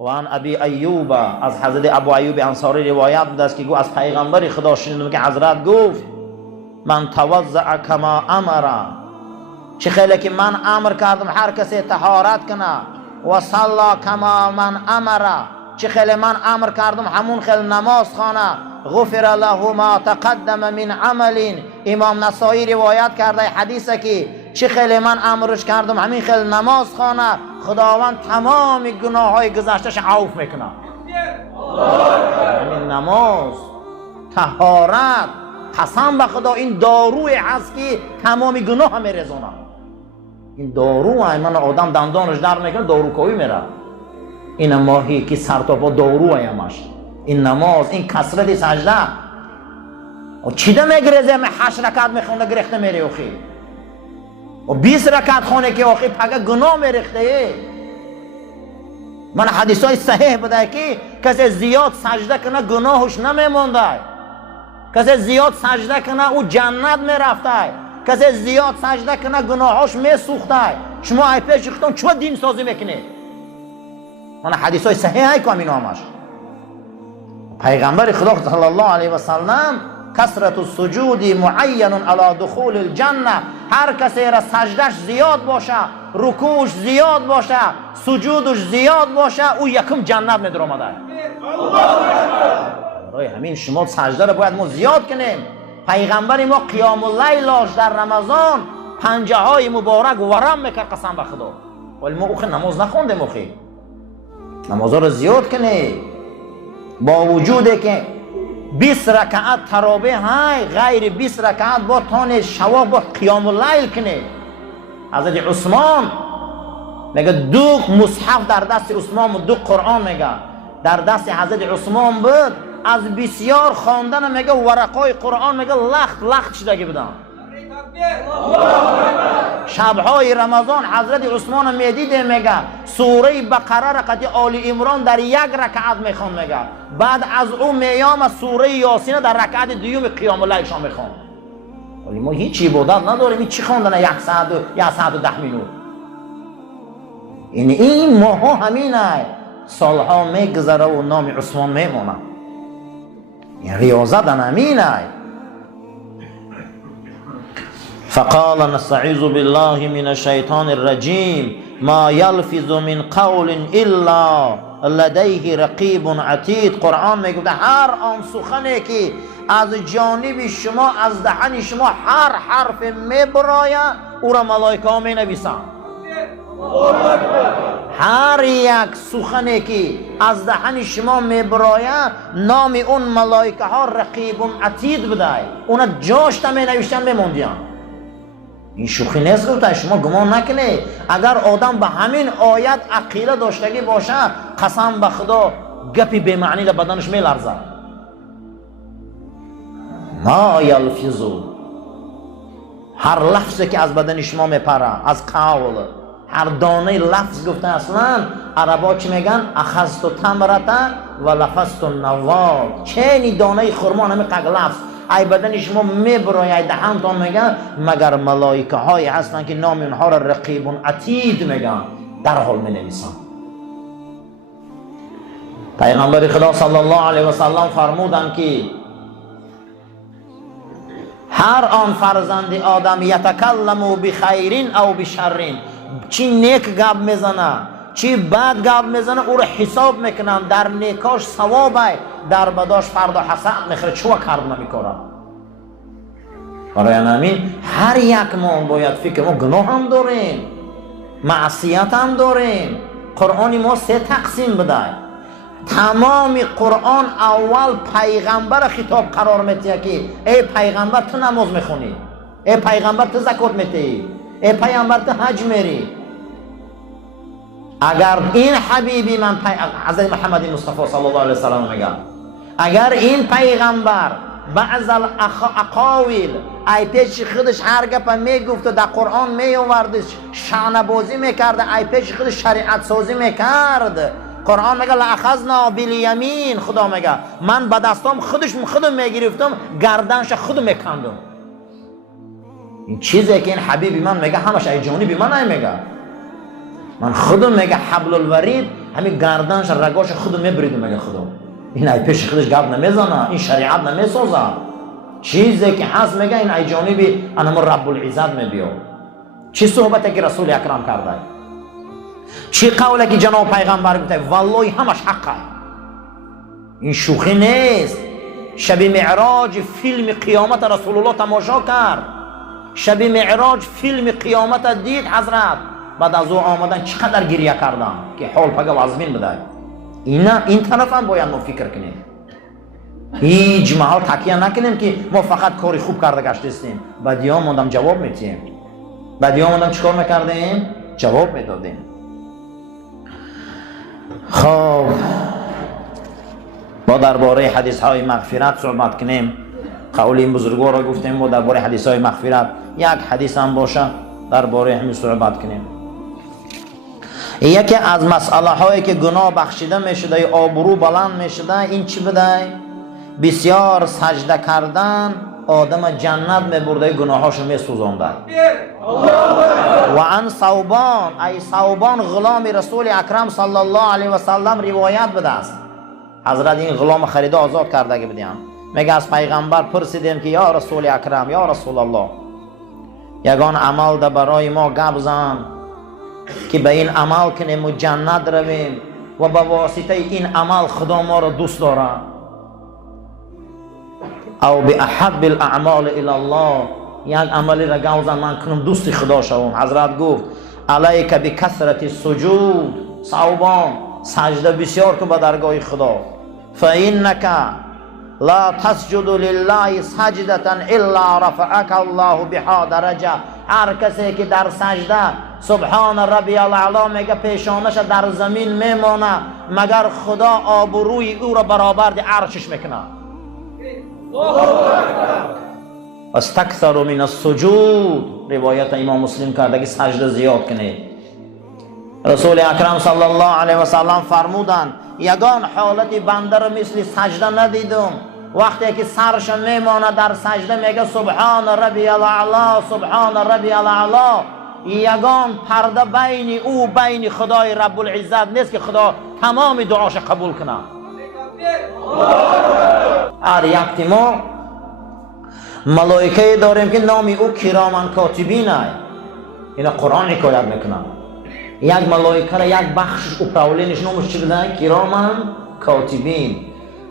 وان ابی ایوب، از حضرت ابو ایوب انصاری روایت بوده است که گو از پیغمبر خدا شنیدم که حضرت گفت من توضع کما امر، چه خیلی که من امر کردم هر کسی طهارت کنه، و صلی کما من امر، چه خیلی من امر کردم همون خیلی نماز خوانه، غفر له ما تقدم من عمل. امام نسائی روایت کرده حدیثه که چه خیلی من امرش کردم همین خیلی نماز خوانه، خداوند تمام گناه های گذشتش عفو میکنه. همین نماز، طهارت، قسم به خدا این داروی هست که تمام گناه هم میرزونه. این دارو من آدم دندانش در میکنه داروکاوی میره. این ماهی که سر تا پا دارو همش. این نماز، این کثرت سجده و چیده میگریزه، 8 رکعت میخونه گرفته میره اخی و 20 رکعت خونه که اخی پگه گناه میرخته. من حدیث های صحیح بوده که کسی زیاد سجده کنه گناهش نمیمونده، کسی زیاد سجده کنه او جنت میرفته، کسی زیاد سجده کنه گناهاش میسوخته. شما ای پیش ختم چه دین سازی میکنید؟ من حدیث های صحیح های کنم اینو همش. پیغمبر خدا صلی الله علیه و سلم کثرت السجود معین علی دخول الجنه، هر کسی را سجدش زیاد باشه، رکوعش زیاد باشه، سجودش زیاد باشه، او یکم جنت میدر آمده. برای همین شما سجده را باید ما زیاد کنیم. پیغمبر ما قیام اللیلاش در رمضان پنجه های مبارک ورم میکرد قسم به خدا، ولی ما اوخی نماز نخوندیم. اوخی نماز را زیاد کنیم، با وجوده که 20 رکعت تراویح های، غیر 20 رکعت با تان شواب با قیام اللیل کنه. حضرت عثمان میگه 2 مصحف در دست عثمان، 2 قرآن میگه در دست حضرت عثمان بود، از بسیار خواندن میگه ورقای قرآن میگه لخت شدگی بودن. شبهای رمضان حضرت عثمان میدیده میگه سوره بقره رقتی آل عمران در 1 رکعت میخوان، میگه بعد از اون میام سوره یاسین در رکعت دوم قیام اللیل شام میخوان. ولی ما هیچ عبادت نداریم، این چی خواندن 1 ساعت و 10 مینوت؟ این ماها همینه، سالها میگذره و نام عثمان میمونه. این ریاضت همینه. فقال نستعيذ بالله من الشيطان الرجيم ما يلفظ من قول الا لديه رقيب عتيد. قرآن میگه هر آن سخنی که از جانب شما از دهن شما هر حرف میبراید او را ملائکه ها مینویسند. هر یک سخنی که از دهن شما میبراید نام اون ملائکه ها رقیب عتید بوده، اونا جاش تا مینوشتن میموندیان. این شوخی نیست گفتن، شما گمان نکنید اگر آدم به همین آیت عقیده داشتگی باشه قسم به خدا گپی به معنی در بدنش میلرزه. ما یلفظو، هر لفظی که از بدن شما میپره از قول، هر دانه لفظ گفته اصلا عربا چی میگن؟ اخذت تمرتا و لفظت نواد. چنی دانه خرما همه قگ لفظ ای بدن شما میبراید دهنتان میگن، مگر ملائکه هایی هستن که نام اونها را رقیب عتید میگن، در حال مینویسن. پیغمبر خدا صلی الله علیه و سلم فرمودن که هر آن فرزند آدم یتکلم بخیرین او بشرین، چی نیک گپ میزنه چی بد گپ میزنه او را حساب میکنن، در نیکاش ثوابه، در بداش فردا حساب میخوره چو کرد نمیکنه. برای همین هر یک ما باید فکر، ما گناه هم داریم، معصیت هم داریم. قرآن ما 3 تقسیم بده. تمام قرآن اول پیغمبر خطاب قرار میده که ای پیغمبر تو نماز میخونی، ای پیغمبر تو زکات میدی، ای پیغمبر تو حج میری. اگر این حبیبی من حضرت محمد مصطفی صلی الله علیه و سلم میگه اگر این پیغمبر بعض الاقاویل ای پیش خودش هر گپ میگفت و در قرآن میآوردش شأن بازی میکرد، ای پیش خودش شریعت سازی میکرد، قرآن میگه لاخذنا بالیمین، خدا میگه من با دستام خودم میگرفتم گردنش خودم میکندم. این چیزی که این حبیبی من میگه همش ای جانبی من نمیگه، من خودم میگه حبل الورید همین گردنش رگاش خودو میبریدم مگه خدا این ای پیش خودش گپ نمیزنه این شریعت نمیسازه چیزی که هست میگه این ای جانبی انما رب العزت میبیو چی صحبتی که رسول اکرم کرده چی قوله که جناب پیغمبر گفته والله همش حقه این شوخی نیست شب معراج فیلم قیامت رسول الله تماشا کرد شب معراج فیلم قیامت دید حضرت بعد از او آمدن چقدر گریه کردن که حال پگه و عظمین بده این طرف هم باید ما فکر کنیم هیچ محال تکیه نکنیم که ما فقط کاری خوب کرده گشتیم بعدی ها موندم جواب میتیم بعدی ها موندم چیکار میکردیم جواب میدادیم خب ما درباره حدیث های مغفرت صحبت کنیم قول این بزرگوار را گفتیم ما درباره حدیث های مغفرت یک حدیث هم باشه درباره همین صحبت کنیم یکی از مسئله هایی که گناه بخشیده میشده آبرو بلند میشده این چی بده بسیار سجده کردن آدم جنت میبرده گناهاشو میسوزانده و عن ثوبان ای ثوبان غلام رسول اکرم صلی الله علیه و سلم روایت بده است حضرت این غلام خریده آزاد کرده بودیم میگه از پیغمبر پرسیدیم که یا رسول اکرم یا رسول الله یگان عمل ده برای ما گپ زن که به این عمل کنیم و جنت رویم و به واسطه این عمل خدا ما را دوست داره او به احب الاعمال الی الله یک عملی را گپ زن من کنم دوست خدا شوم حضرت گفت علیک بکثرت السجود ثوبان سجده بسیار کن به درگاه خدا فانک لا تسجد لله سجدة الا رفعك الله بها درجه هر کسی که در سجده سبحان ربی الاعلی میگه پیشانش در زمین میمانه مگر خدا آبروی او را برابر عرشش میکنه استکثروا من السجود روایت امام مسلم کرده که سجده زیاد کنید رسول اکرم صلی الله علیه و سلم فرمودند یگان حالتی بنده را مثل سجده ندیدم وقتی که سرش میمانه در سجده میگه سبحان ربی الاعلی سبحان ربی الاعلی یگان پرده بین او بین خدای رب العزت نیست که خدا تمام دعاش قبول کنه هر یک ما ملائکه داریم که نامی او کرامن کاتبین های اینا قرآن حکایت میکنه یک ملائکه را یک بخشش اپراولینش نامش چی بودن کرامن کاتبین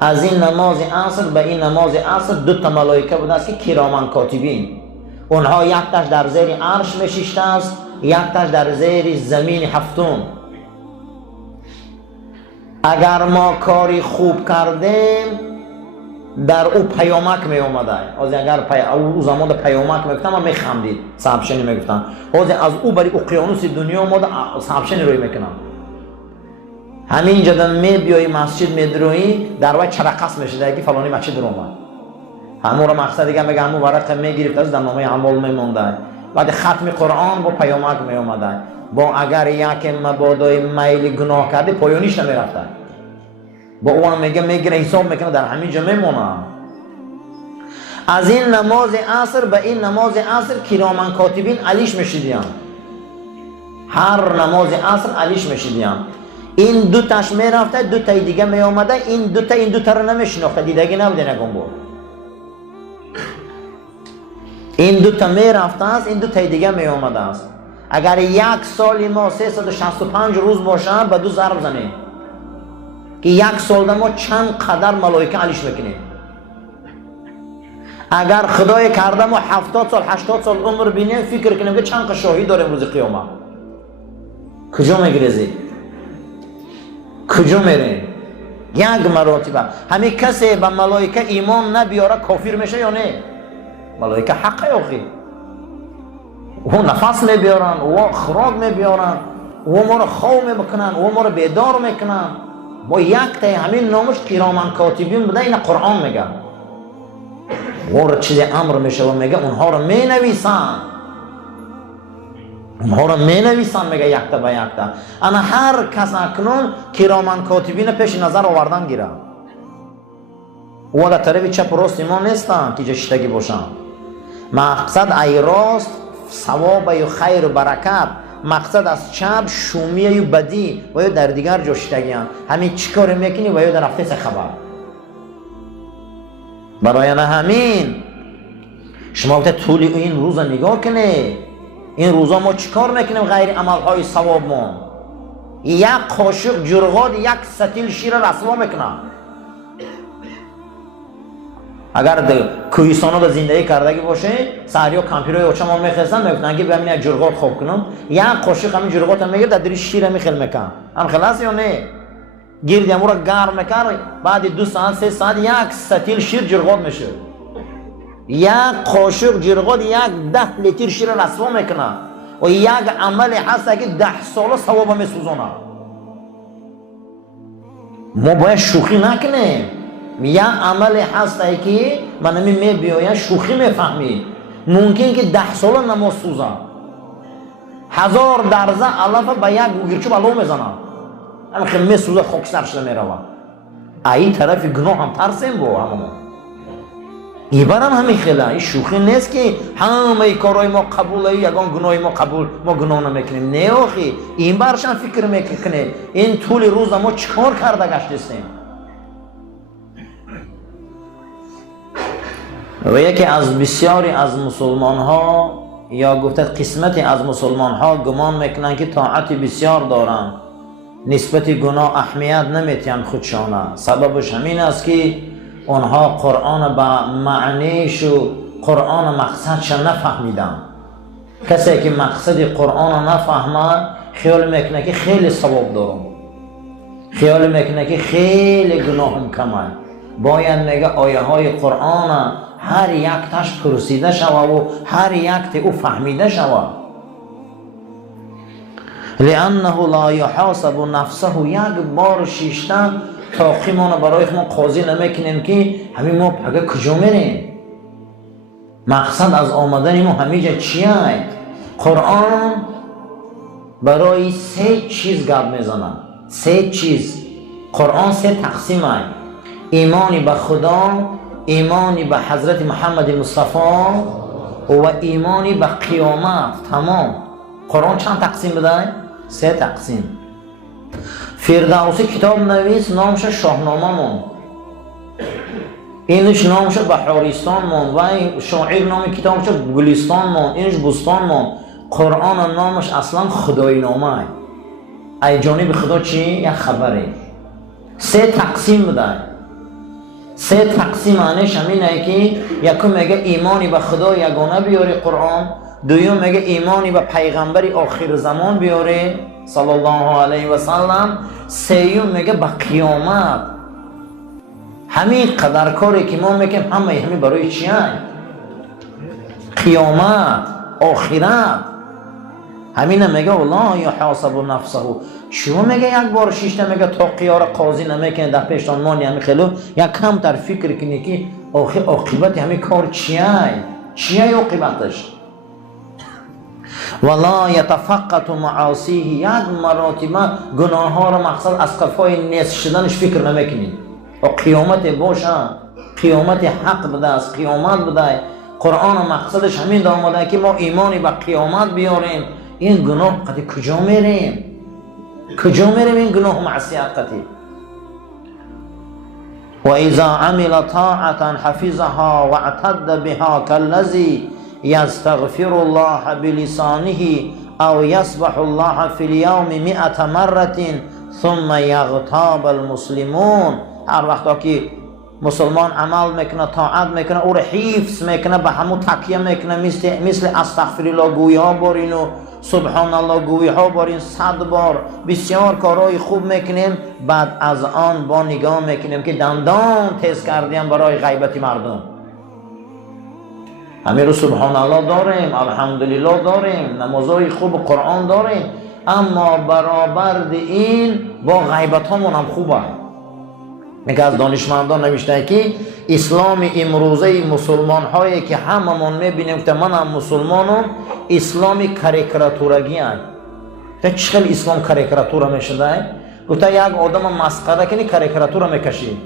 از این نماز عصر به این نماز عصر دو تا ملائکه بوده است که کرامن کاتبین اونها یک تاش در زیر عرش میشیشته است یک تاش در زیر زمین هفتم اگر ما کاری خوب کردیم در او پیامک می اومده از اگر او زمان در پیامک میگفتم من میخندید صاحبشنی میگفتم از او بری اقیانوس دنیا اومده صاحبشنی روی میکنم همین جدا می بیایی مسجد میدروی در وقت چرقص میشه که فلانی مسجد رو اومد همون رو مقصد دیگه میگه همون ورق میگرفت از در نامه اعمال میمونده بعد ختم قرآن با پیامک می اومده با اگر یک مبادای میل گناه کرده پایانیش نمیرفته با اون میگه میگیره حساب میکنه در همین جا میمونه از این نماز عصر به این نماز عصر کرامن کاتبین علیش میشیدیم هر نماز عصر علیش میشیدیم این دو تاش میرفته دو تای دیگه میامده این دو تا رو نمیشناخته دیدگی نبوده نگم بود این دو تا میرفته است این دو تای دیگه میامده است اگر یک سال ما 365 روز باشه به دو ضرب زنیم که یک سال ما چند قدر ملائکه علیش میکنیم اگر خدای کرده ما 70 سال 80 سال عمر بینیم فکر کنیم که چند شاهد داریم روز قیامت کجا میگریزی کجا میریم یک مراتبه همین کسی به ملائکه ایمان نبیاره کافر میشه یا نه ملائکه حقه آخی و نفس میبیارن و خوراک میبیارن و ما رو خواب میکنن و ما رو بیدار میکنن با یک تای همین نامش کرامن کاتبین بوده این قرآن میگه و رو چیز امر میشه و میگه اونها رو مینویسن میگه یک تا به یک تا انا هر کس اکنون کرامن کاتبین پیش نظر آوردن گیره و در طرف چپ راست ایمان نیستن که جشتگی باشن مقصد ای راست ثواب و خیر و برکت مقصد از چپ شومی یا بدی و یا در دیگر جاشتگیان همین چی کار میکنی و یا در رفته چه خبر. برای همین شما وقت طول این روزا نگاه کنه، این روزا ما چی کار میکنیم غیر عملهای ثواب ما؟ یک قاشق جرغاد یک ستیل شیر رسوا میکنه. اگر کوهستان رو زندگی کردگی باشه سریا کامپیوتر اوچا ما میخواستن میگفتن که ببین یک جرغات خوب کنم، یک قاشق همین جرغات میگیره در دری شیر میخل میکنه، هم خلاص یا نه؟ گیردیم رو گرم میکنه، بعد 2 ساعت 3 ساعت یک ستیل شیر جرغات میشه. یک قاشق جرغات 10 لیتر شیر رسوا میکنه و یک عمل هست که 10 ساله ثواب میسوزونه. ما باید شوخی نکنیم. یک عمل هست که من نمی میبیایم شوخی میفهمی، ممکن که 10 ساله نماز سوزه 1000 درزه علف به یک گوگرچو بلو میزنه، همین خیلی میسوزه خاکستر شده میروه. این طرف گناه هم ترسیم با همون این برم همین خیلی این شوخی نیست که همه کارهای ما قبوله، یگان گناه ما قبول، ما گناه نمیکنیم. نه آخی این برشان فکر میکنه این طول روز ما چکار کرده گشتیم. و یکی از بسیاری از مسلمان ها یا گفته قسمتی از مسلمان ها گمان میکنن که طاعت بسیار دارن، نسبت گناه اهمیت نمیتین خودشانه. سببش همین است که آنها قرآن به معنیش و قرآن مقصدش نفهمیدن. کسی که مقصد قرآن نفهمه خیال میکنه که خیلی ثواب دارم، خیال میکنه که خیلی گناهم کمه. باید میگه آیه های قرآن هر یک تاش پرسیده شوه و هر یک تا او فهمیده شوه. لانه لا یحاسب نفسه، یک بار شیشتن تاقیمان برای ما قاضی نمیکنیم که همین ما پگه کجا میریم، مقصد از آمدن ما همیجا چیه. قرآن برای 3 چیز گپ میزنه. 3 چیز قرآن 3 تقسیم های: ایمانی به خدا، ایمانی به حضرت محمد مصطفی و ایمانی به قیامت. تمام قرآن چند تقسیم بده؟ 3 تقسیم. فردوسی کتاب نویس نامش شاهنامه مون، اینش نامش بهارستان مون و شاعر نام کتابش گلستان مون، اینش بستان مون. قرآن نامش اصلا خدای نامه، ای جانب خدا چی؟ یک خبره. 3 تقسیم بده. 3 تقسیم معنیش همینه که یکم میگه ایمانی به خدا یگانه بیاری قرآن، دوم میگه ایمانی به پیغمبر آخر زمان بیاری صلی الله علیه و سلم، سوم میگه به قیامت. همین قدر کاری که ما میگیم همین برای چی هست؟ قیامت، آخرت. همین میگه والله یحاسب نفسه. شما میگه یک بار شیشته میگه تا قیار قاضی نمیکنه در پیشتان مانی همین خیلو یک کم تر فکر کنی که آخر عاقبت همین کار چیه؟ چیه عاقبتش؟ ولا یتفقد معاصیه، یک مراتبه گناه ها را مقصد از قفای نیست شدنش فکر نمیکنی. و قیامت باشه، قیامت حق بده، از قیامت بده. قرآن مقصدش همین آمده که ما ایمانی به قیامت بیاریم. این گناه قطعی کجا میریم؟ کجا میریم این گناه و معصیت قطعی؟ و اذا عمل طاعتا حفظها و اعتد بها كالذي يستغفر الله بلسانه او يسبح الله في اليوم 100 مرة ثم يغتاب المسلمون. هر وقتا که مسلمان عمل میکنه، طاعت میکنه، او را حفظ میکنه، به همون تکیه میکنه، مثل استغفر الله گویی ها بارین و سبحان الله گویی ها بارین 100 بار، بسیار کارهای خوب میکنیم. بعد از آن با نگاه میکنیم که دندان تیز کردیم برای غیبت مردم. همین رو سبحان الله داریم، الحمدلله داریم، نمازهای خوب، قرآن داریم، اما برابر این با غیبت همون هم خوبه. میگه از دانشمندان نوشته که اسلام امروزه مسلمان هایی که هممون میبینیم که من هم مسلمانم، اسلام کاریکاتورگی هست. چه خیلی اسلام کاریکاتور میشده؟ گفته یک آدم مسخره کنی کاریکاتور میکشی.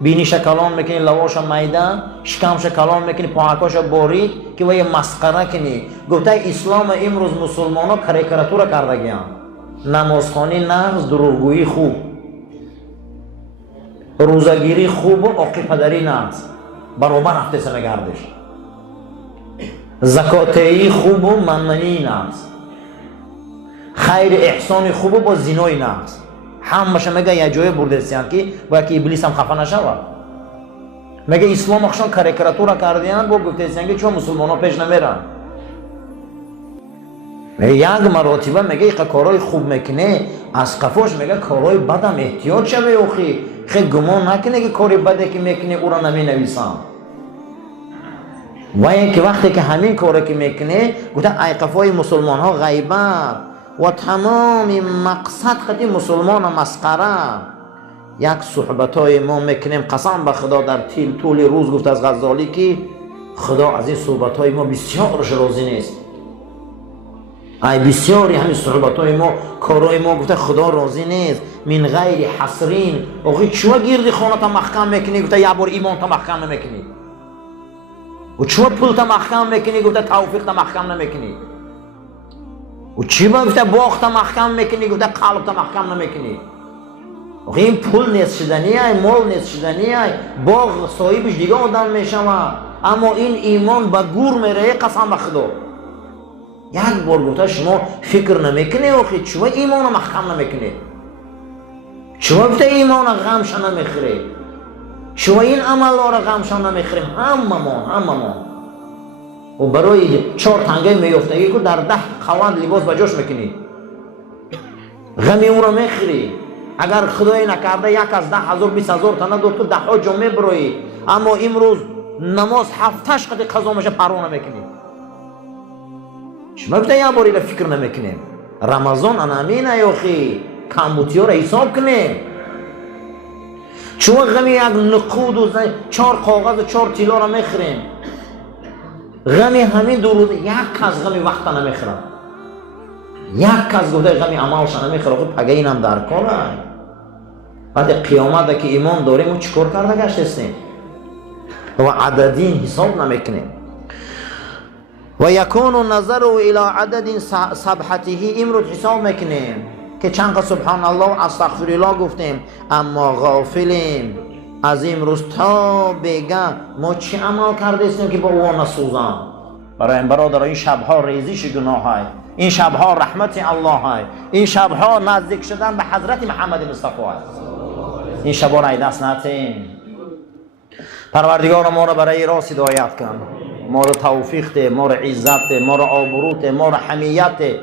بینیش کلان میکنی، لواش میدان، شکمش کلان میکنی، پاکاش باریک که وای مسخره کنی. گفته اسلام امروز مسلمانا کاریکاتور کرده گیان. نمازخوانی نقض، دروغگویی خوب، روزگیری خوب و عقی پدری نقض، برابر رفته سنگردش. زکاتهی خوب و منمنی نقض، خیر احسان خوب و با زینای نقض. همش میگه یه جای بردستیان که باید که ابلیس هم خفه نشود. میگه اسلام اخشان کاریکاتور کردیان با گفتستیان که چون مسلمان ها پیش نمیرن. میگه یک مراتبه میگه ایقا کارهای خوب میکنه، از قفاش میگه کارهای بدم احتیاط شوه اوخی. خیلی گمان نکنه که کاری بده که میکنه او را نمی نویسم. و اینکه وقتی که همین کاری که میکنه گفته ای قفای مسلمان ها غیبت و تمام مقصد خطی مسلمان مسخره. یک صحبت های ما میکنیم قسم به خدا در طول روز گفت از غزالی که خدا از این صحبت های ما بسیارش راضی نیست. ای بسیاری همین صحبت های ما کارهای ما گفته خدا راضی نیست. من غیر حسرین آقای چوه گیردی خانه تا محکم میکنی گفته یک بار ایمان تا محکم نمیکنی و چوه پول تا محکم میکنی گفته توفیق تا محکم نمیکنی و چی با گفته باغ تا محکم میکنی گفته قلب تا محکم نمیکنی. آقای این پول نیست شدنی های، مال نیست شدنی های، باغ صاحبش دیگه آدم میشوه، اما این ایمان با گور میره. قسم به خدا یک بار گفته شما فکر نمیکنی آخی چوه ایمان محکم نمیکنی، چوه گفته ایمان غمشان نمیخوری، چوه این عمل را غمشان نمیخوریم. همه و برای 4 تنگه میفتگی که در 10 خوند لباس بجاش میکنی، غمی او را میخوری. اگر خدای نکرده یک از 10,000 20,000 تا نداد که 10 جمعه برایی، اما امروز نماز 7 قدر قضا میشه پروا نمیکنی. شما گفته یک باری را فکر نمیکنیم. رمضان انامینه یاخی کمبوتی ها را حساب کنیم. چون غمی یک نقود و 4 کاغذ و 4 تیلا را میخوریم، غمی همین 2 روز یک کس غمی وقت نمیخورم، یک کس گفته غمی عملش نمیخوره. پگه اینم در کاره. بعد قیامت که ایمان داریم و چیکار کرده گشتیم و عددین حساب نمیکنیم. و یکون نظر الى عدد سبحته، امروز حساب میکنیم که چند سبحان الله استغفر الله گفتیم، اما غافلیم از امروز تا بگه ما چی عمل کردیم که با او نسوزم. برای این برادر این شبها ریزش گناه های، این شبها رحمت الله های، این شبها نزدیک شدن به حضرت محمد مصطفی است. این شبها را دست نتیم. پروردگار ما را برای راست هدایت کن، ما را توفیق ده، ما را عزت ده، ما را آبرو ده، ما را حمیت ده.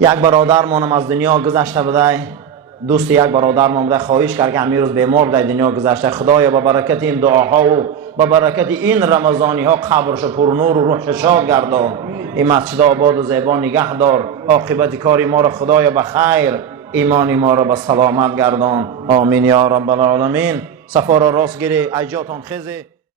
یک برادر مانم از دنیا گذشته بوده، دوست یک برادر ما بوده، خواهش کرد که همین روز بیمار در دنیا گذشته. خدایا با برکت این دعاها و با برکت این رمضانی ها قبرش پر نور و روحش شاد گردان. این مسجد آباد و زیبا نگه دار. عاقبت کاری ما را خدایا به خیر، ایمانی ما را به سلامت گردان. آمین یا رب العالمین. صفا را راست گیری، ایجاتان خیزه.